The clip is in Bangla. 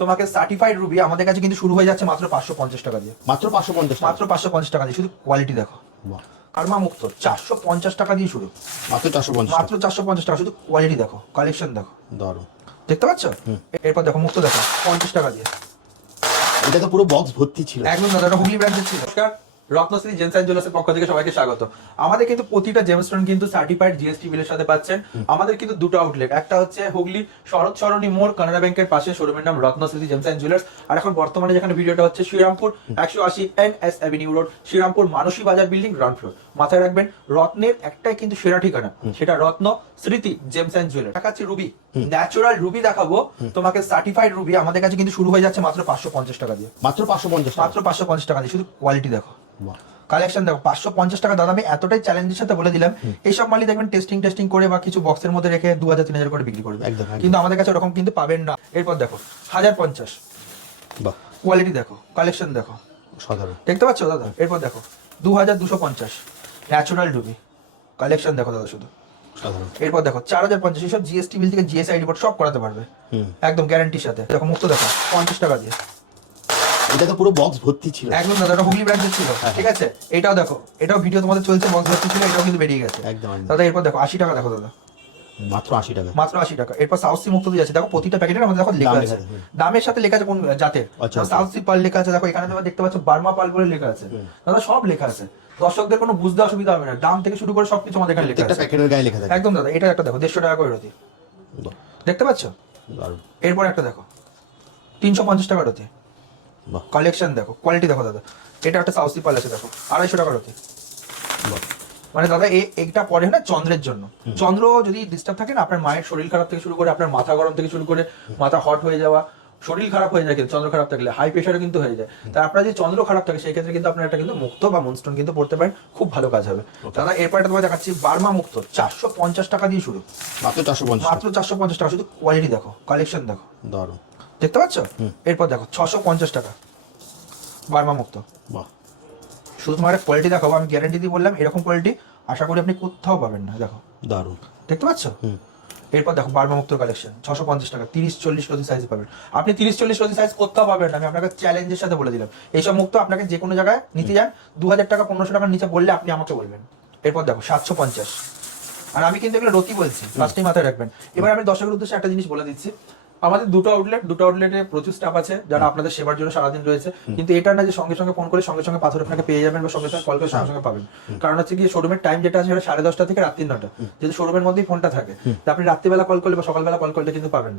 তোমাকে সার্টিফাইড রুবি আমাদের কাছে কিন্তু শুরু হয়ে যাচ্ছে মাত্র পাঁচশো পঞ্চাশ টাকা দিয়ে। মাত্র পাঁচশো পঞ্চাশ মাত্র পাঁচশো পঞ্চাশ টাকা দিয়ে। শুধু কোয়ালিটি দেখো। কার্মা মুক্ত চারশো পঞ্চাশ টাকা দিয়ে শুরু। মাত্র চারশো পঞ্চাশ মাত্র চারশো পঞ্চাশ টাকা শুধু কোয়ালিটি দেখো কালেকশন দেখো। দারুণ। দেখতে পাচ্ছ? এরপর দেখো মুক্ত দেখো পঞ্চাশ টাকা দিয়ে। এটা তো পুরো বক্স ভর্তি ছিল। একদম দাদা হুগলি ব্র্যান্ডের ছিল। নমস্কার। রত্নশ্রী জেমস অ্যান্ড জুয়েলার্সের পক্ষ থেকে সবাইকে স্বাগত। আমাদের কিন্তু প্রতিটা জেমস্টোন কিন্তু সার্টিফাইড জিএসটি বিলের সাথে পাচ্ছেন। আমাদের কিন্তু দুটো আউটলেট একটা হচ্ছে হুগলি শরৎ সরণী মোড় কানাডা ব্যাংকের পাশে শোরুমের নাম রত্নশ্রী জেমস অ্যান্ড জুয়েলার্স আর এখন বর্তমানে যেখানে ভিডিওটা হচ্ছে শ্রীরামপুর একশো আশি N S avenue road Serampore Manasi বাজার বিল্ডিং গ্রাউন্ড ফ্লোর মাথায় রাখবেন রত্নের একটাই কিন্তু সেরা ঠিকানা সেটা Ratna Smriti gems and jewellers দেখাচ্ছি রুবি ন্যাচুরাল রুবি দেখাবো। তোমাকে সার্টিফাইড রুবি আমাদের কাছে কিন্তু শুরু হয়ে যাচ্ছে মাত্র পাঁচশো পঞ্চাশ টাকা দিয়ে। মাত্র পাঁচশো পঞ্চাশ মাত্র পাঁচশো পঞ্চাশ টাকা দিয়ে। শুধু কোয়ালিটি দেখো। কালেকশন দেখো পাঁচশো পঞ্চাশ টাকা। দাদা আমি এতটাই চ্যালেঞ্জের সাথে বলে দিলাম এইসব মালই দেখবেন টেস্টিং টেস্টিং করে বা কিছু বক্সের মধ্যে রেখে দু হাজার তিন হাজার করে বিক্রি করবে। একদম। কিন্তু আমাদের কাছে ওরকম কিন্তু পাবেন না। এরপর দেখো হাজার পঞ্চাশ। কোয়ালিটি দেখো কালেকশন দেখো। সাধারণ। দেখতে পাচ্ছ দাদা? এরপর দেখো দু হাজার দুশো পঞ্চাশ। ন্যাচুরাল ডুবি কালেকশন দেখো দাদা শুধু। সাধারণ। এরপর দেখো চার হাজার পঞ্চাশ। এসব জিএসটি বিল থেকে জিএসআই রিপোর্ট সব করাতে পারবে। একদম গ্যারান্টির সাথে। দেখো মুক্ত দেখো পঞ্চাশ টাকা দিয়ে। এটা তো পুরো বক্স ভর্তি ছিল। একদম দাদা এটা হুগলি ব্র্যান্ডের ছিল। ঠিক আছে? এটাও দেখো এটাও ভিডিও তোমাদের চলছে বক্স ভর্তি ছিল এটাও কিন্তু বেরিয়ে গেছে। একদম দাদা এরপর দেখো আশি টাকা দেখো দাদা। মাত্র আশি টাকা। মাত্র আশি টাকা। এরপর সাউথ সি মুক্ত দিয়ে আছে। দেখো প্রতিটা প্যাকেটের আমাদের দেখো লেখা আছে। দামের সাথে লেখা আছে কোন জাতের। সাউথ সি পাল লেখা আছে দেখো এখানে তোমরা দেখতে পাচ্ছ বার্মা পাল বলে লেখা আছে। দাদা সব লেখা আছে। দর্শকদের কোনো বুঝতে অসুবিধা হবে না। দাম থেকে শুরু করে সবকিছু আমাদের এখানে লেখা আছে। প্যাকেটের গায়ে লেখা থাকে। একদম দাদা এটা একটা দেখো দেড়শো টাকা করে রতি। দেখতে পাচ্ছ? এরপর একটা দেখো তিনশো পঞ্চাশ টাকা রতি। কালেকশন দেখো কোয়ালিটি দেখো দাদা। এটা একটা সাউথ পাল আছে দেখো আড়াইশো টাকার বাহ। মানে দাদা এ এইটা পরে না চন্দ্রের জন্য। চন্দ্র যদি ডিস্টার্ব থাকে না আপনার মায়ের শরীর খারাপ থেকে শুরু করে আপনার মাথা গরম থেকে শুরু করে মাথা হট হয়ে যাওয়া শরীর খারাপ হয়ে যায় কিন্তু চন্দ্র খারাপ থাকলে হাই প্রেশারও কিন্তু হয়ে যায়। তাই আপনার যদি চন্দ্র খারাপ থাকে সেই ক্ষেত্রে কিন্তু আপনার একটা কিন্তু মুক্ত বা মনস্টোন কিন্তু পড়তে পারেন খুব ভালো কাজ হবে। দাদা এরপরে তোমার দেখাচ্ছি বার্মা মুক্ত চারশো পঞ্চাশ টাকা দিয়ে শুরু। মাত্র চারশো পঞ্চাশ। মাত্র চারশো পঞ্চাশ টাকা শুধু কোয়ালিটি দেখো কালেকশন দেখো। দারুণ। দেখতে পাচ্ছ? এরপর দেখো ছশো পঞ্চাশ টাকা। বার্মা মুক্ত। বাহ। শুধু তোমার কোয়ালিটি দেখাবো আমি গ্যারান্টি দিয়ে বললাম এরকম কোয়ালিটি আশা করি আপনি কোথাও পাবেন না দেখো। দারুণ। দেখতে পাচ্ছ? এরপর দেখো বার্মা মুক্ত কালেকশন ছশো পঞ্চাশ টাকা তিরিশ চল্লিশ রতি সাইজ পাবেন। আপনি তিরিশ চল্লিশ রতি সাইজ কোথাও পাবেন না আমি আপনাকে চ্যালেঞ্জের সাথে বলে দিলাম। এইসব মুক্ত আপনাকে যে কোনো জায়গায় নিতে যান দু হাজার টাকা পনেরোশো টাকার নিচে বললে আপনি আমাকে বলবেন। এরপর দেখো সাতশো পঞ্চাশ। আর আমি কিন্তু এগুলো রতি বলছি ফার্স্টেই মাথায় রাখবেন। এবার আমি দর্শকের উদ্দেশ্যে একটা জিনিস বলে দিচ্ছি। আমাদের দুটো আউটলেট দুটো আউটলেটে প্রচুর স্টাফ আছে যারা আপনাদের সেবার জন্য সারাদিন রয়েছে। কিন্তু এটা না যে সঙ্গে সঙ্গে ফোন করে সঙ্গে সঙ্গে পাথর আপনাকে পেয়ে যাবেন বা সঙ্গে সঙ্গে কল করে সঙ্গে সঙ্গে পাবেন। কারণ হচ্ছে কি শোরুমের টাইম যেটা আছে সেটা সাড়ে দশটা থেকে রাত্রি নটা যদি শোরুমের মধ্যেই ফোনটা থাকে আপনি রাত্রিবেলা কল করলে বা সকালবেলা কল করলে কিন্তু পাবেন